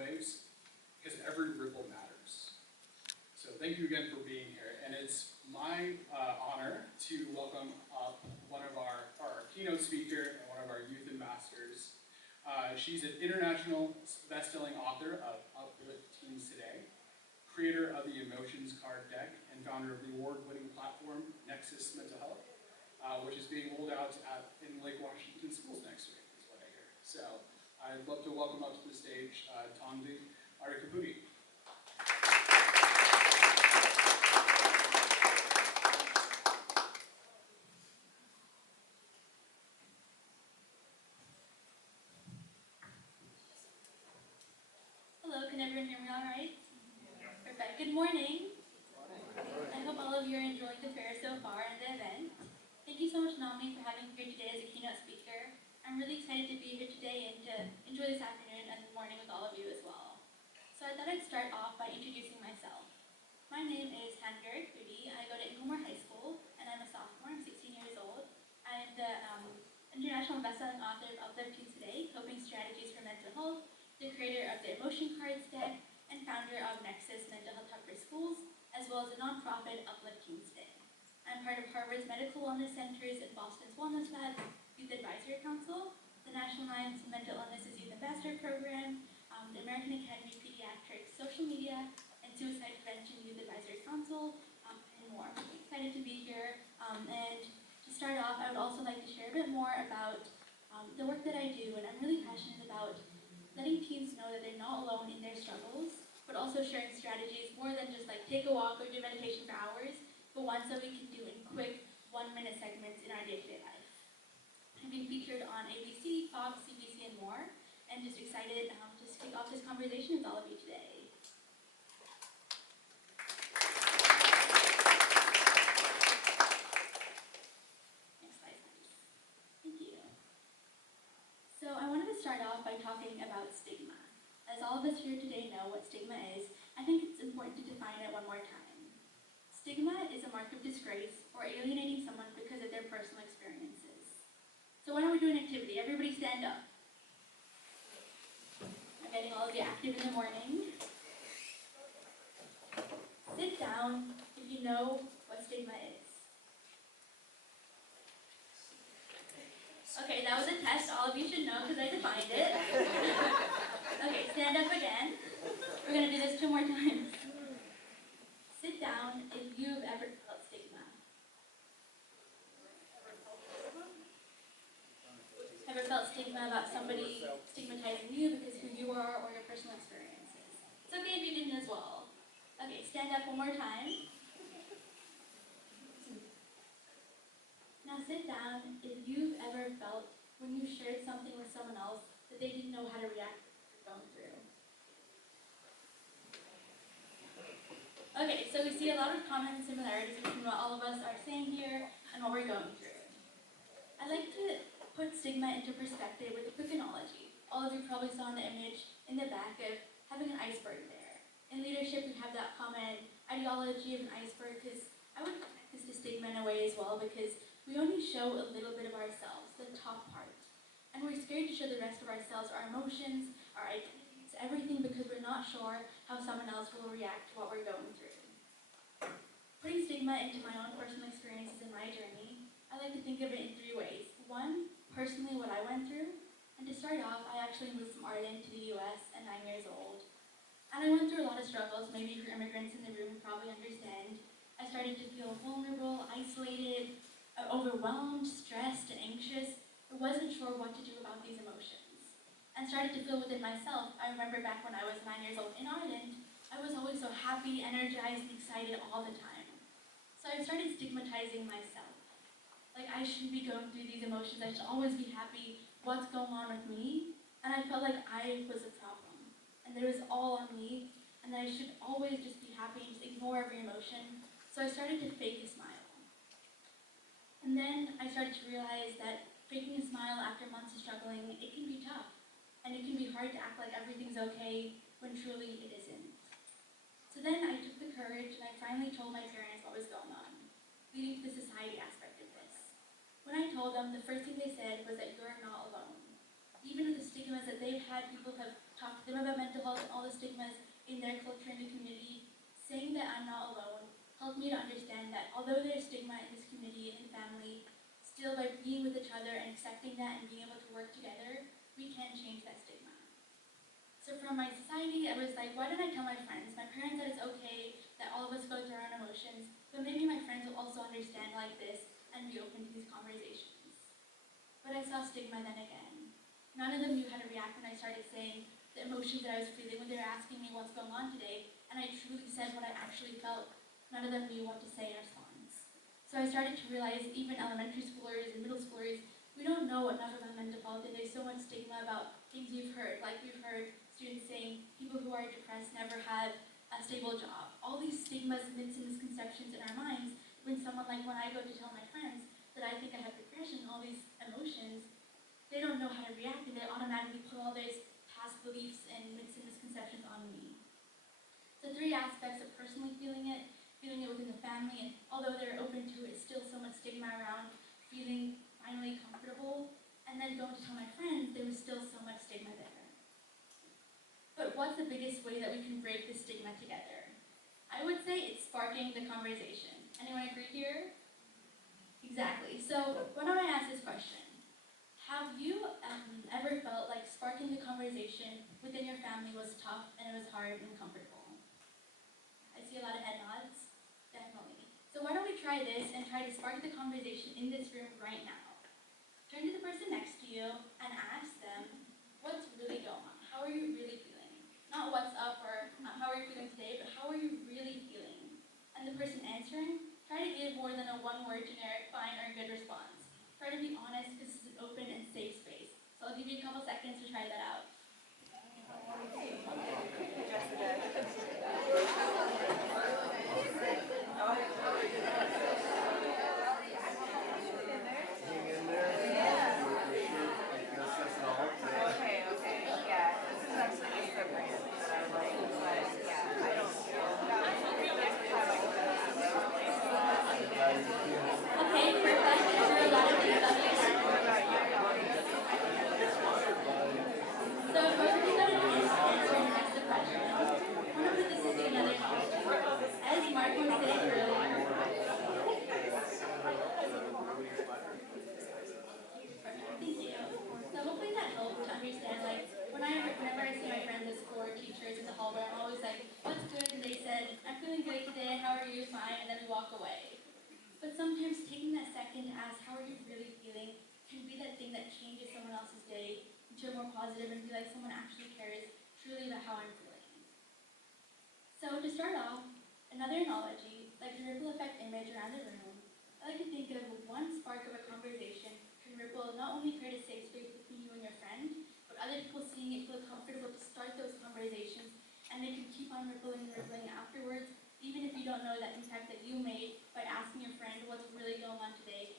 waves, because every ripple matters. So thank you again for being here, and it's my honor to welcome up one of our keynote speaker and one of our youth ambassadors. She's an international best-selling author of Uplift Teens Today, creator of the Emotions Card Deck, and founder of the award-winning platform Nexus Mental Health, which is being rolled out in Lake Washington schools next week, is what I hear. So I'd love to welcome up to the stage Tanvi Arikapudi. Hello, can everyone hear me all right? Yeah. Perfect. Good morning. I hope all of you are enjoying the fair so far and the event. Thank you so much, NAMI, for having me here today as a keynote speaker. I'm really excited to be here today and to enjoy this afternoon and morning with all of you as well. So I thought I'd start off by introducing myself. My name is Tanvi Arikapudi. I go to Inglemoor High School, and I'm a sophomore. I'm 16 years old. I'm the international best-selling author of Uplift Teens Today, Coping Strategies for Mental Health, the creator of the Emotion Cards Deck, and founder of Nexus Mental Health Hub for Schools, as well as the nonprofit Uplift Teens Today. I'm part of Harvard's Medical Wellness Centers and Boston's Wellness Lab, Youth Advisory Council, the National Alliance of Mental Illnesses Youth Ambassador Program, the American Academy of Pediatrics Social Media, and Suicide Prevention Youth Advisory Council, and more. I'm excited to be here. And to start off, I would also like to share a bit more about the work that I do, and I'm really passionate about letting teens know that they're not alone in their struggles, but also sharing strategies more than just like take a walk or do meditation for hours, but ones that we can do in quick 1-minute segments in our day-to-day life. I've been featured on ABC, Fox, CBC, and more, and just excited to kick off this conversation with all of you today. Next slide, please. Thank you. So I wanted to start off by talking about stigma. As all of us here today know what stigma is, I think it's important to define it one more time. Stigma is a mark of disgrace or alienating someone because of their personal experiences. So why don't we do an activity? Everybody stand up. I'm getting all of you active in the morning. Sit down if you know what stigma is. Okay, that was a test. All of you should know because I defined it. Okay, stand up again. We're going to do this 2 more times. Sit down if you've ever felt stigma. Ever felt stigma about somebody stigmatizing you because who you are or your personal experiences? It's okay if you didn't as well. Okay, stand up 1 more time. Now sit down if you've ever felt when you shared something with someone else that they didn't know how to react to what you're going through. Okay, so we see a lot of common similarities between what all of us are saying here and what we're going through. I'd like to put stigma into perspective with a quick analogy. All of you probably saw in the image in the back of having an iceberg there. In leadership, we have that common ideology of an iceberg because I would connect this to stigma in a way as well because we only show a little bit of ourselves, the top part. And we're scared to show the rest of ourselves, our emotions, our identities, everything because we're not sure how someone else will react to what we're going through. Putting stigma into my own personal experiences in my journey, I like to think of it in 3 ways. 1, personally what I went through. And to start off, I actually moved from Ireland to the US at 9 years old. And I went through a lot of struggles, maybe for immigrants in the room probably understand. I started to feel vulnerable, isolated, overwhelmed, stressed, and anxious. I wasn't sure what to do about these emotions. And started to feel within myself. I remember back when I was 9 years old in Ireland, I was always so happy, energized, and excited all the time. So I started stigmatizing myself. Like I shouldn't be going through these emotions, I should always be happy, what's going on with me? And I felt like I was a problem. And that it was all on me, and that I should always just be happy and just ignore every emotion. So I started to fake a smile. And then I started to realize that faking a smile after months of struggling, it can be tough. And it can be hard to act like everything's okay when truly it isn't. So then I took the courage and I finally told my parents what was going on, leading to the society aspect of this. When I told them, the first thing they said was that you're not alone. Even with the stigmas that they've had, people have talk to them about mental health and all the stigmas in their culture and the community, saying that I'm not alone helped me to understand that although there's stigma in this community and in family, still by being with each other and accepting that and being able to work together, we can change that stigma. So from my society, I was like, why don't I tell my friends? My parents said it's okay that all of us go through our own emotions, but maybe my friends will also understand like this and be open to these conversations. But I saw stigma then again. None of them knew how to react when I started saying the emotions that I was feeling when they were asking me what's going on today, and I truly said what I actually felt. None of them knew what to say in response. So I started to realize even elementary schoolers and middle schoolers, we don't know enough about mental health, and there's so much stigma about things we've heard. Like we've heard students saying people who are depressed never have a stable job. All these stigmas, myths, and misconceptions in our minds, when I go to tell my friends that I think I have depression, all these emotions, they don't know how to react, and they automatically put all these past beliefs and myths and misconceptions on me. So 3 aspects of personally feeling it within the family, and although they're open to it, still so much stigma around feeling finally comfortable, and then going to tell my friends, there was still so much stigma there. But what's the biggest way that we can break the stigma together? I would say it's sparking the conversation. Anyone agree here? Exactly. So why don't I ask this question? Have you ever felt like sparking the conversation within your family was tough and it was hard and uncomfortable? I see a lot of head nods. Definitely. So why don't we try this and try to spark the conversation in this room right now? Turn to the person next to you and ask them, what's really going on? How are you really feeling? Not what's up or how are you feeling today, but how are you really feeling? And the person answering, try to give more than a one-word generic fine or good response. Try to be honest because this is an open and safe space. So I'll give you a couple seconds to try that out. Okay, perfect. There are a lot of things up there. So most of you got an answer and ask the question. I want to put this into another analogy. As Mark was saying earlier, thank you. So hopefully that helped to understand, like, whenever I see my friends at school or teachers in the hallway, I'm always like, what's good? And they said, I'm feeling great today, how are you? Fine, and then we walk away. But sometimes taking that second to ask, how are you really feeling, can be that thing that changes someone else's day into a more positive and be like someone actually cares truly about how I'm feeling. So to start off, another analogy, like the ripple effect image around the room, I like to think of one spark of a conversation can ripple, not only create a safe space between you and your friend, but other people seeing it feel comfortable to start those conversations, and they can keep on rippling and rippling afterwards, even if you don't know that impact that you made by asking your friend what's really going on today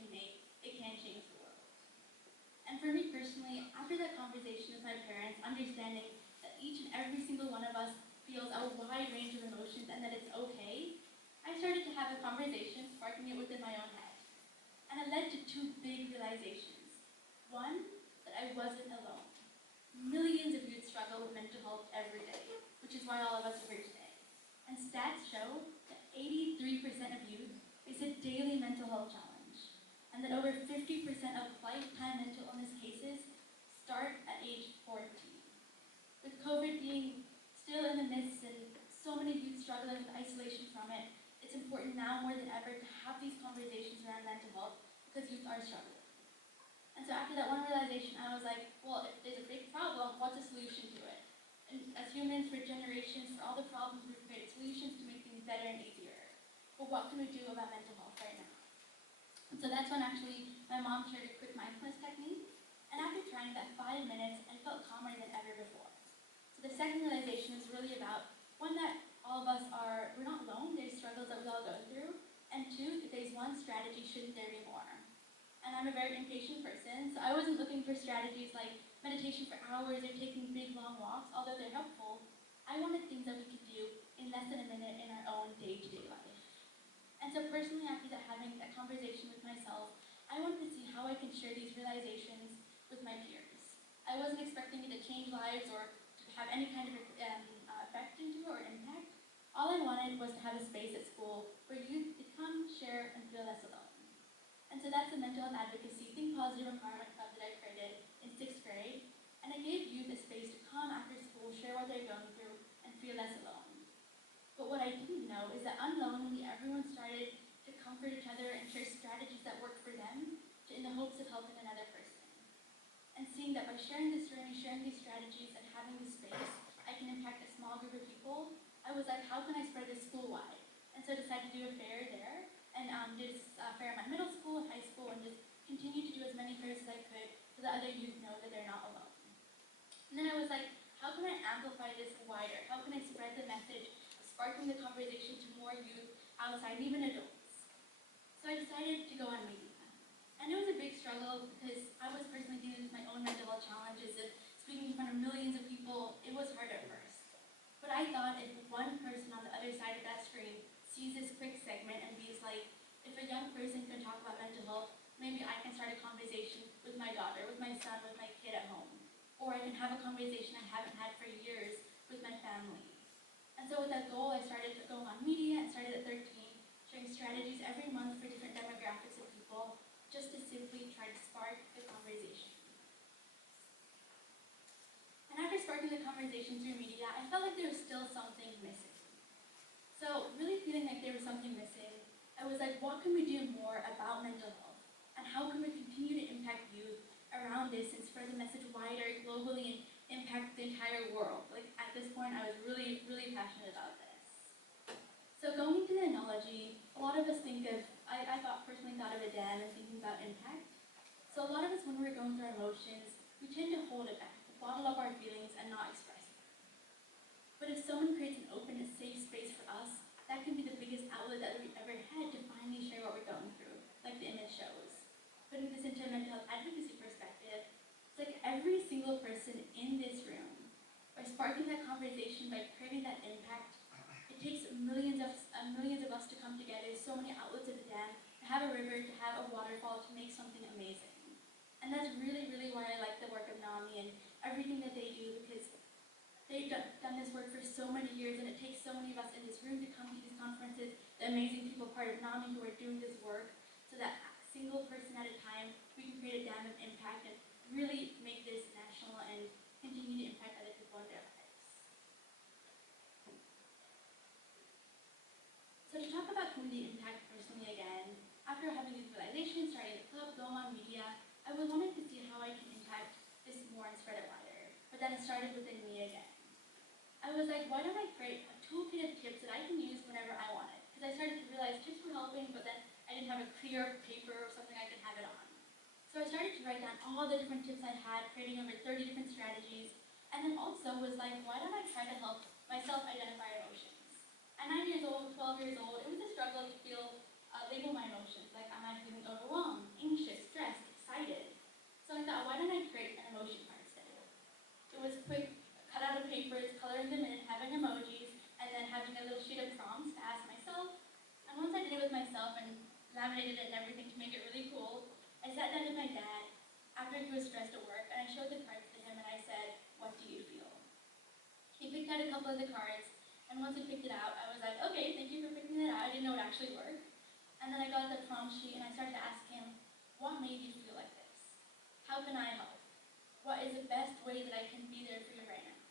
it can change the world. And for me personally, after that conversation with my parents, understanding that each and every single one of us feels a wide range of emotions and that it's okay, I started to have a conversation, sparking it within my own head. And it led to 2 big realizations. One, that I wasn't alone. Millions of youth struggle with mental health every day, which is why all of us are here today. And stats show that 83% of youth face a daily mental health challenge, and that over 50% of lifetime mental illness cases start at age 14. With COVID being still in the midst and so many youth struggling with isolation from it, it's important now more than ever to have these conversations around mental health because youth are struggling. And so after that one realization, I was like, well, if there's a big problem, what's the solution to it? And as humans, for generations, for all the problems, we've created solutions to make things better and easier. But what can we do about mental health right now? And so that's when actually my mom shared a quick mindfulness technique. And after trying that 5 minutes, I felt calmer than ever before. So the second realization is really about, one, that all of us we're not alone, there's struggles that we all go through. And 2, if there's one strategy, shouldn't there be more? And I'm a very impatient person, so I wasn't looking for strategies like meditation for hours or taking big long walks, although they're helpful. I wanted things that we could do in less than a minute in our own day-to-day life. And so personally, after having that conversation with myself, I wanted to see how I can share these realizations with my peers. I wasn't expecting it to change lives or to have any kind of effect into it or impact. All I wanted was to have a space at school where youth could come, share, and feel less alone. And so that's the mental health advocacy Think Positive Empowerment Club that I created in 6th grade. And I gave youth a space to come after school, share what they're going through, and feel less alone. But what I didn't know is that unknowingly everyone started to comfort each other and share strategies that worked for them in the hopes of helping another person. And seeing that by sharing this journey, sharing these strategies, and having this space, I can impact a small group of people, I was like, how can I spread this school-wide? And so I decided to do a fair there, and did a fair at my middle school and high school, and just continued to do as many fairs as I could so that other youth know that they're not alone. And then I was like, how can I amplify this wider? How can I spread the message of sparking the conversation to more youth outside, even adults? So I decided to go on media. And it was a big struggle because I was personally dealing with my own mental health challenges and speaking in front of millions of people. It was hard at first. But I thought if one person on the other side of that screen sees this quick segment and be like, if a young person can talk about mental health, maybe I can start a conversation with my daughter, with my son, with my kid at home. Or I can have a conversation I haven't had for years with my family. And so with that goal, I started going on media and started at 13, sharing strategies every month for different demographics of people, just to simply try to spark the conversation. And after sparking the conversation through media, I felt like there was still something missing. So really feeling like there was something missing, I was like, what can we do more about mental health? And how can we continue to impact youth around this and spread the message wider globally and impact the entire world? Like at this point, I was really, really passionate about this. So going into the analogy, a lot of us think of, personally thought of a dam and thinking about impact. So a lot of us, when we're going through our emotions, we tend to hold it back, to bottle up our feelings and not express them. But if someone creates an open and safe space for us, that can be the biggest outlet that we've ever had to finally share what we're going through, like the image shows. Putting this into a mental health advocacy perspective, it's like every single person in this room, by sparking that conversation, by creating that impact, it takes millions of us to come together, so many outlets of the dam, to have a river, to have a waterfall, to make something amazing. And that's really, really why I like the work of NAMI and everything that they do, because they've done this work for so many years, and it takes so many of us in this room to come to these conferences, the amazing people part of NAMI who are doing this work, so that single person at a time, we can create a dam of impact and really make this national and continue to impact other people in their lives. So to talk about community impact personally again, after having these realizations, starting the club, going on media, I was wanting to see how I can impact this more and spread it wider. But then it started within me again. I was like, why don't I create a toolkit of tips that I can use whenever I want it? Because I started to realize tips were helping, but then I didn't have a clear paper or something I could have it on. So I started to write down all the different tips I had, creating over 30 different strategies, and then also was like, why don't I try to help myself identify emotions? At 9 years old, 12 years old, it was a struggle to label my emotions. Like, am I feeling overwhelmed, anxious, stressed, excited? So I thought, why don't I create an emotion card instead? It was quick, cut out of papers, coloring them in, having emojis, and then having a little sheet of prompts to ask myself. And once I did it with myself and laminated it and everything to make it really cool, I sat down with my dad after he was stressed at work, and I showed the cards to him and I said, what do you feel? He picked out a couple of the cards, and once he picked it out, I was like, okay, thank you for picking it out. I didn't know it actually worked. And then I got the prompt sheet and I started to ask him, what made you feel like this? How can I help? What is the best way that I can be there for you right now?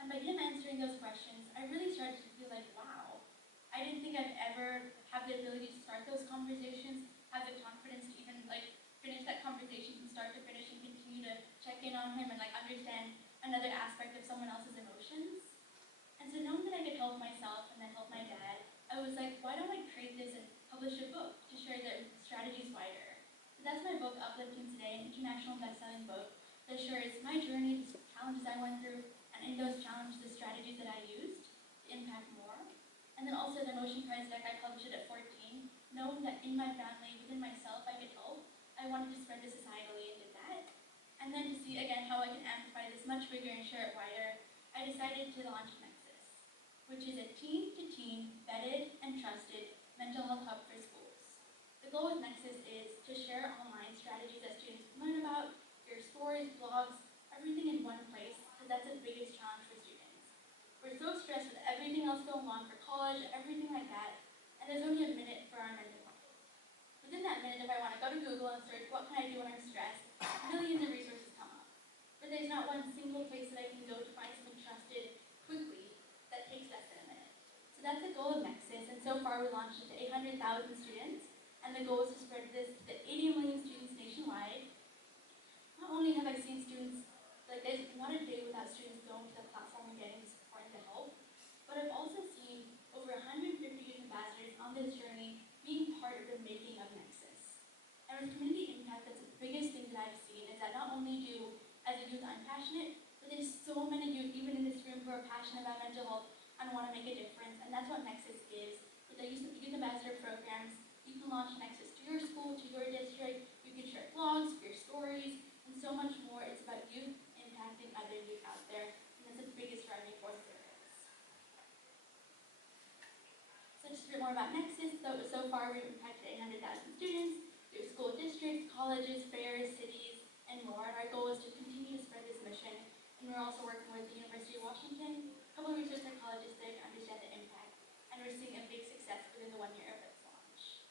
And by him answering those questions, I really started to feel like, wow, I didn't think I'd ever have the ability to start those conversations, have the confidence to even finish that conversation from start to finish and continue to check in on him and understand another aspect of someone else's emotions. And so knowing that I could help myself and then help my dad, I was like, why don't I create this and publish a book to share the strategies wider? So that's my book, Uplifting Today, an international best-selling book that shares my journey, the challenges I went through, and in those challenges, the strategies that I used to impact more. And then also the emotion cards deck, I published it at 14, knowing that in my family, within myself, I could help. I wanted to spread this societally and did that. And then to see again how I can amplify this much bigger and share it wider, I decided to launch Nexus, which is a teen-to-teen, vetted and trusted mental health hub for schools. The goal with Nexus is to share online strategies that students can learn about, your stories, blogs, everything in one place, because that's the biggest challenge what's going on for college, everything like that. And there's only a minute for our mental health. Within that minute, if I want to go to Google and search what can I do when I'm stressed, millions of resources come up. But there's not one single place that I can go to find something trusted quickly that takes less than a minute. So that's the goal of Nexus, and so far we launched it to 800,000 students, and the goal is to spread this to 80 million students nationwide. Not only have I seen students, like there's not a day without students going to the platform and getting support and the help, but I've also seen over 150 youth ambassadors on this journey being part of the making of Nexus. And with community impact, that's the biggest thing that I've seen, is that not only do, as a youth, I'm passionate, but there's so many youth, even in this room, who are passionate about mental health and want to make a difference, and that's what Nexus gives. With the youth ambassador programs, you can launch Nexus to your school, to your district, you can share blogs, your stories, and so much more. It's about youth impacting other youth out there, and that's the biggest driving force there is. So just a bit more about Nexus. So far we've impacted 800,000 students through school districts, colleges, fairs, cities, and more. And our goal is to continue to spread this mission. And we're also working with the University of Washington, a couple of research psychologists there to understand the impact. And we're seeing a big success within the 1 year of its launch.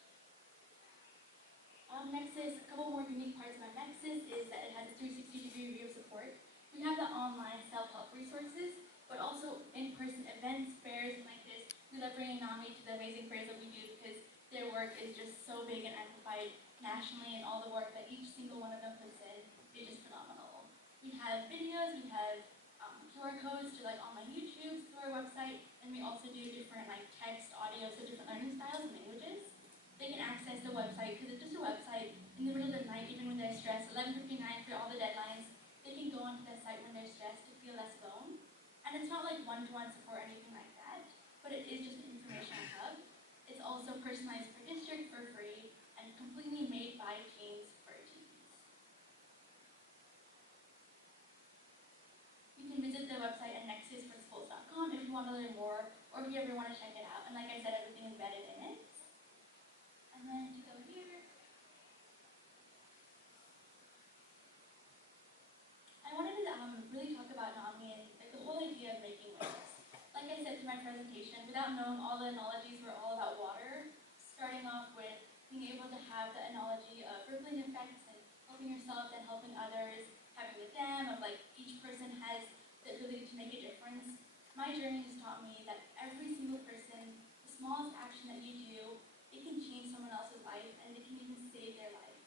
Nexus, a couple more unique parts about Nexus is that it has a 360-degree view of support. We have the online self-help resources, but also in-person events, fairs like this. We love bringing NAMI to the amazing fairs that we do because their work is just so big and amplified nationally, and all the work that each single one of them puts in is just phenomenal. We have videos, we have QR codes to like online YouTube, to our website, and we also do different like text, audio, so different learning styles and languages. They can access the website because it's just a website in the middle of the night, even when they're stressed, 11:59 for all the deadlines. They can go onto the site when they're stressed to feel less alone. And it's not like one-to-one support or anything like that, but it is just an information hub. It's also personalized per district for free and completely made by teens for teens. You can visit the website at nexusforschools.com if you want to learn more, or if you ever want to check it out. And like I said, everything is embedded in it. And then to go here, I wanted to really talk about NAMI and like the whole idea of making waves. Like I said in my presentation, without knowing all the analogies were all about water, starting off with being able to have the analogy of rippling effects and helping yourself and helping others, having the dam of like each person has the ability to make a difference. My journey has taught me that every single person, the smallest action that you do, it can change someone else's life and it can even save their life.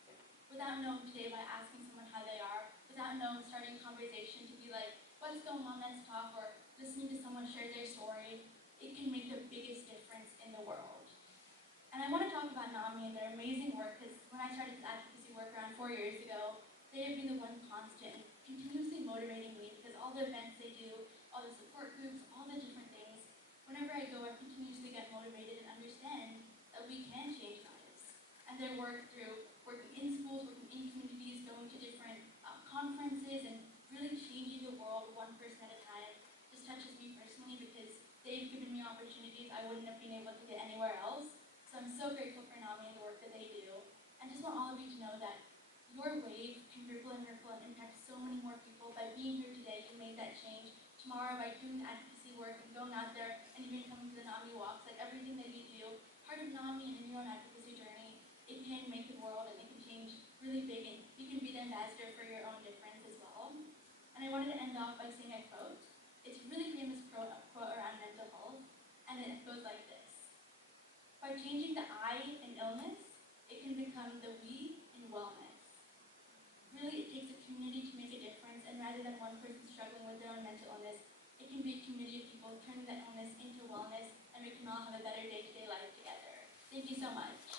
Without knowing today by asking someone how they are, without knowing starting a conversation to be like, what's going on, let's talk, or listening to someone share their story, it can make the biggest difference in the world. And I want to talk about NAMI and their amazing work, because when I started this advocacy work around 4 years ago, they have been the one constant and continuously motivating me, because all the events they do, all the support groups, all the different things, whenever I go, I continuously get motivated and understand that we can change lives. And their work through working in schools, working in communities, going to different conferences, and really changing the world one person at a time just touches me personally, because they've given me opportunities I wouldn't have been able to get anywhere else. So I'm so grateful for NAMI and the work that they do. And just want all of you to know that your wave can ripple and impact so many more people. By being here today, you made that change. Tomorrow, by doing the advocacy work and going out there and even coming to the NAMI walks, like everything that you do, part of NAMI and in your own advocacy journey, it can make the world and it can change really big, and you can be the ambassador for your own difference as well. And I wanted to end off by saying a quote. It's a really famous quote around mental health, and it goes like this. By changing the I in illness, it can become the we in wellness. Really, it takes a community to make a difference, and rather than one person struggling with their own mental illness, it can be a community of people turning that illness into wellness, and we can all have a better day-to-day life together. Thank you so much.